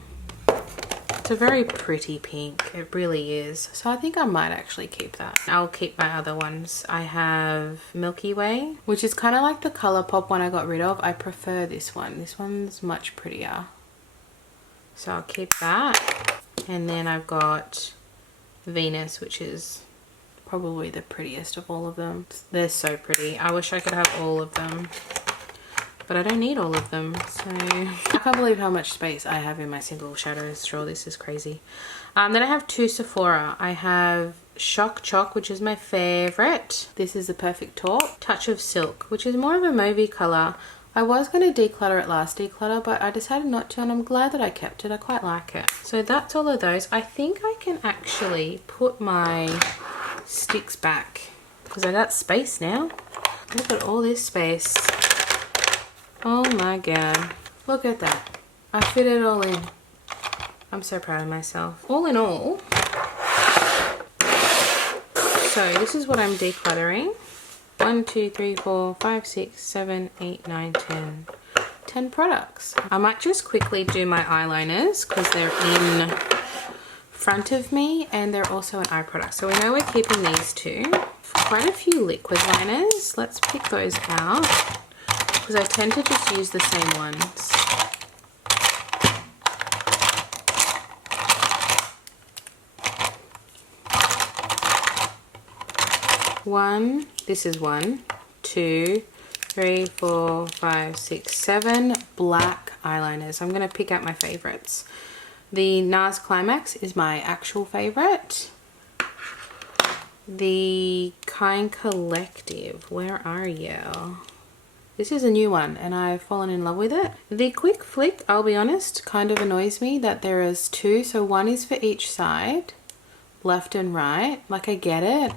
It's a very pretty pink. It really is. So I think I might actually keep that. I'll keep my other ones. I have Milky Way, which is kind of like the ColourPop one I got rid of. I prefer this one. This one's much prettier. So I'll keep that. And then I've got Venus, which is probably the prettiest of all of them. They're so pretty. I wish I could have all of them, but I don't need all of them. So I can't believe how much space I have in my single shadows drawer. This is crazy. Then I have 2 Sephora. I have Shock Choc, which is my favorite. This is the Perfect Taupe. Touch of Silk, which is more of a mauvey color. I was going to declutter it last declutter, but I decided not to, and I'm glad that I kept it. I quite like it. So that's all of those. I think I can actually put my sticks back because I got space now. Look at all this space. Oh my god, look at that. I fit it all in. I'm so proud of myself. All in all, so this is what I'm decluttering. 1, 2, 3, 4, 5, 6, 7, 8, 9, 10. 10 products. I might just quickly do my eyeliners because they're in front of me and they're also an eye product. So we know we're keeping these two. Quite a few liquid liners. Let's pick those out because I tend to just use the same ones. This is 1, 2, 3, 4, 5, 6, 7 black eyeliners. I'm going to pick out my favorites. The NARS Climax is my actual favorite. The Kind Collective, where are you? This is a new one and I've fallen in love with it. The Quick Flick, I'll be honest, kind of annoys me that there is two. So one is for each side, left and right. Like, I get it,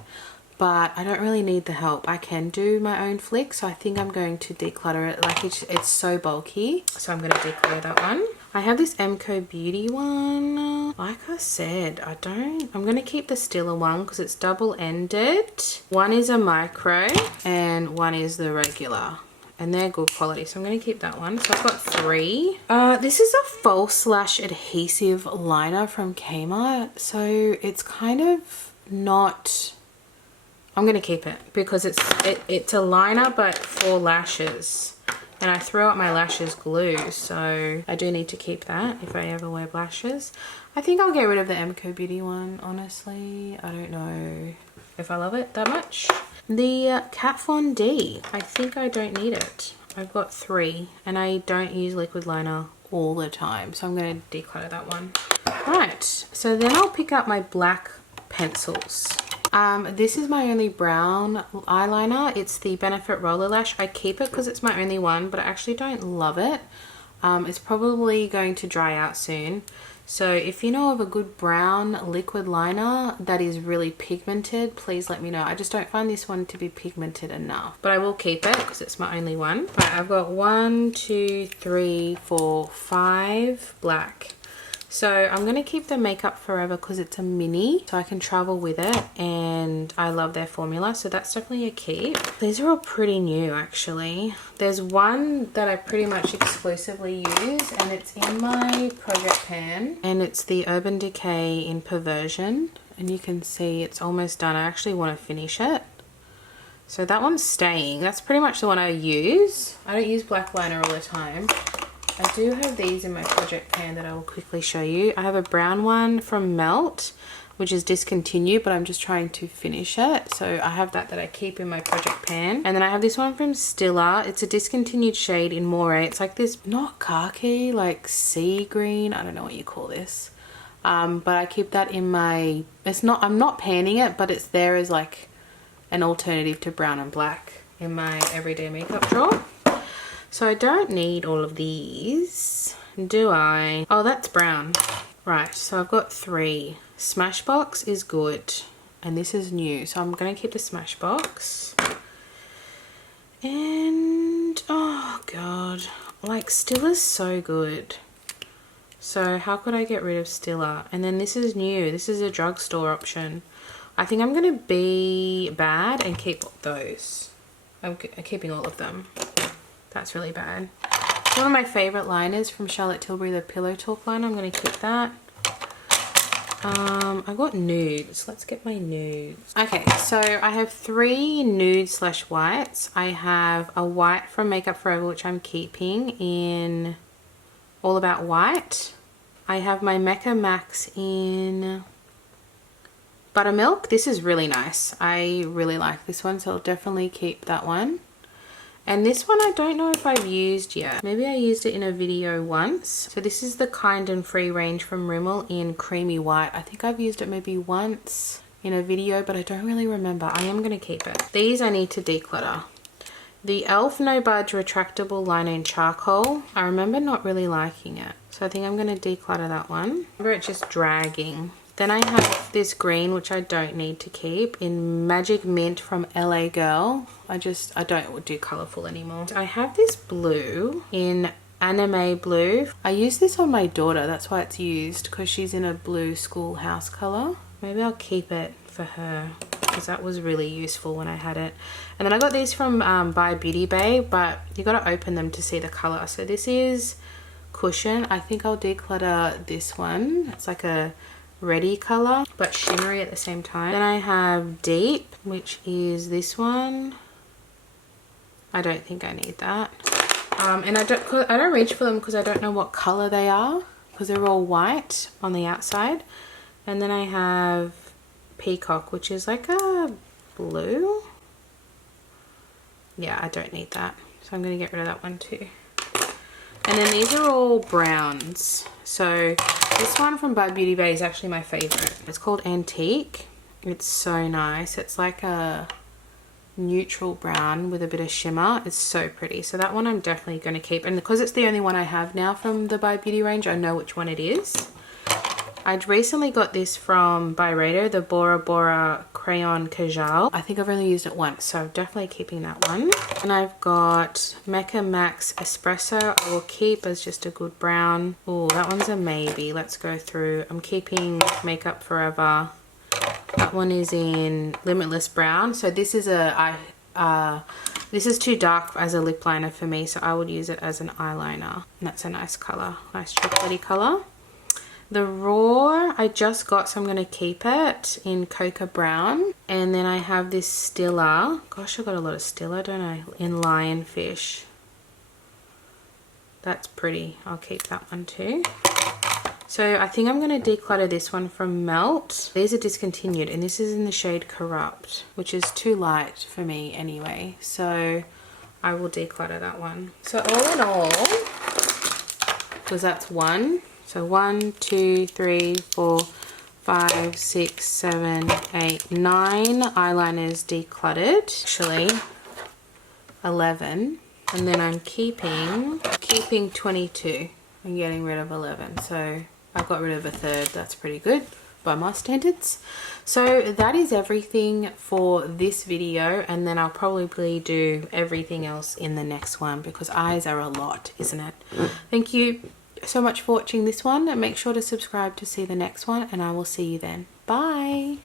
but I don't really need the help. I can do my own flick, so I think I'm going to declutter it. Like, it's so bulky, so I'm going to declutter that one. I have this Emco Beauty one. Like I said, I'm going to keep the Stila one because it's double-ended. One is a micro and one is the regular. And they're good quality, so I'm going to keep that one. So I've got 3. This is a false lash adhesive liner from Kmart. So it's kind of not... I'm going to keep it because it's a liner but for lashes. And I threw out my lashes glue, so I do need to keep that if I ever wear lashes. I think I'll get rid of the Emco Beauty one, honestly. I don't know if I love it that much. The Kat Von D, I think I don't need it. I've got 3 and I don't use liquid liner all the time, so I'm going to declutter that one. Right, so then I'll pick up my black pencils. This is my only brown eyeliner. It's the Benefit Roller Lash. I keep it because it's my only one, but I actually don't love it. It's probably going to dry out soon. So if you know of a good brown liquid liner that is really pigmented, please let me know. I just don't find this one to be pigmented enough, but I will keep it because it's my only one. Right, I've got 1, 2, 3, 4, 5 black. So I'm going to keep the Makeup Forever because it's a mini, so I can travel with it, and I love their formula, so that's definitely a keep. These are all pretty new, actually. There's one that I pretty much exclusively use, and it's in my project pan, and it's the Urban Decay in Perversion, and you can see it's almost done. I actually want to finish it. So that one's staying. That's pretty much the one I use. I don't use black liner all the time. I do have these in my project pan that I will quickly show you. I have a brown one from Melt, which is discontinued, but I'm just trying to finish it. So I have that I keep in my project pan. And then I have this one from Stila. It's a discontinued shade in Moray. It's like this, not khaki, like sea green. I don't know what you call this. But I keep that in my, I'm not panning it, but it's there as like an alternative to brown and black in my everyday makeup drawer. So I don't need all of these, do I? Oh, that's brown. Right, so I've got 3. Smashbox is good, and this is new, so I'm going to keep the Smashbox. And, oh god, like Stila's so good. So how could I get rid of Stila? And then this is new. This is a drugstore option. I think I'm going to be bad and keep those. I'm keeping all of them. That's really bad. One of my favorite liners from Charlotte Tilbury, the Pillow Talk liner. I'm going to keep that. I got nudes. Let's get my nudes. Okay, so I have 3 nude / whites. I have a white from Makeup Forever, which I'm keeping in All About White. I have my Mecca Max in Buttermilk. This is really nice. I really like this one, so I'll definitely keep that one. And this one I don't know if I've used yet. Maybe I used it in a video once. So this is the Kind and Free range from Rimmel in Creamy White. I think I've used it maybe once in a video, but I don't really remember. I am going to keep it. These I need to declutter. The e.l.f. No Budge Retractable Liner in Charcoal. I remember not really liking it, so I think I'm going to declutter that one. I remember it just dragging. Then I have this green, which I don't need to keep, in Magic Mint from LA Girl. I don't do colourful anymore. I have this blue in anime blue. I use this on my daughter, that's why it's used, because she's in a blue schoolhouse color. Maybe I'll keep it for her because that was really useful when I had it. And then I got these from by Beauty Bay, but you got to open them to see the color. So this is Cushion. I think I'll declutter this one. It's like a reddy color but shimmery at the same time. Then I have Deep, which is this one. I don't think I need that. And I don't reach for them because I don't know what color they are, because they're all white on the outside. And then I have Peacock, which is like a blue. Yeah, I don't need that, so I'm going to get rid of that one too. And then these are all browns. So this one from By Beauty Bay is actually my favorite. It's called Antique. It's so nice. It's like a neutral brown with a bit of shimmer. It's so pretty. So that one I'm definitely going to keep. And because it's the only one I have now from the By Beauty range, I know which one it is. I recently got this from Byredo, the Bora Bora Crayon Kajal. I think I've only used it once, so I'm definitely keeping that one. And I've got Mecca Max Espresso. I will keep as just a good brown. Oh, that one's a maybe. Let's go through. I'm keeping Makeup Forever. That one is in Limitless Brown. So this is this is too dark as a lip liner for me, so I would use it as an eyeliner. And that's a nice color, nice chocolatey color. The Raw I just got, so I'm going to keep it in Cocoa Brown. And then I have this Stiller. Gosh, I got a lot of Stiller, don't I? In Lionfish. That's pretty. I'll keep that one too. So I think I'm going to declutter this one from Melt. These are discontinued, and this is in the shade Corrupt, which is too light for me anyway. So I will declutter that one. So all in all, because that's one. So 1, 2, 3, 4, 5, 6, 7, 8, 9 eyeliners decluttered. Actually, 11. And then I'm keeping 22. I'm getting rid of 11. So I got rid of a third. That's pretty good by my standards. So that is everything for this video, and then I'll probably do everything else in the next one because eyes are a lot, isn't it? Thank you so much for watching this one, and make sure to subscribe to see the next one, and I will see you then. Bye.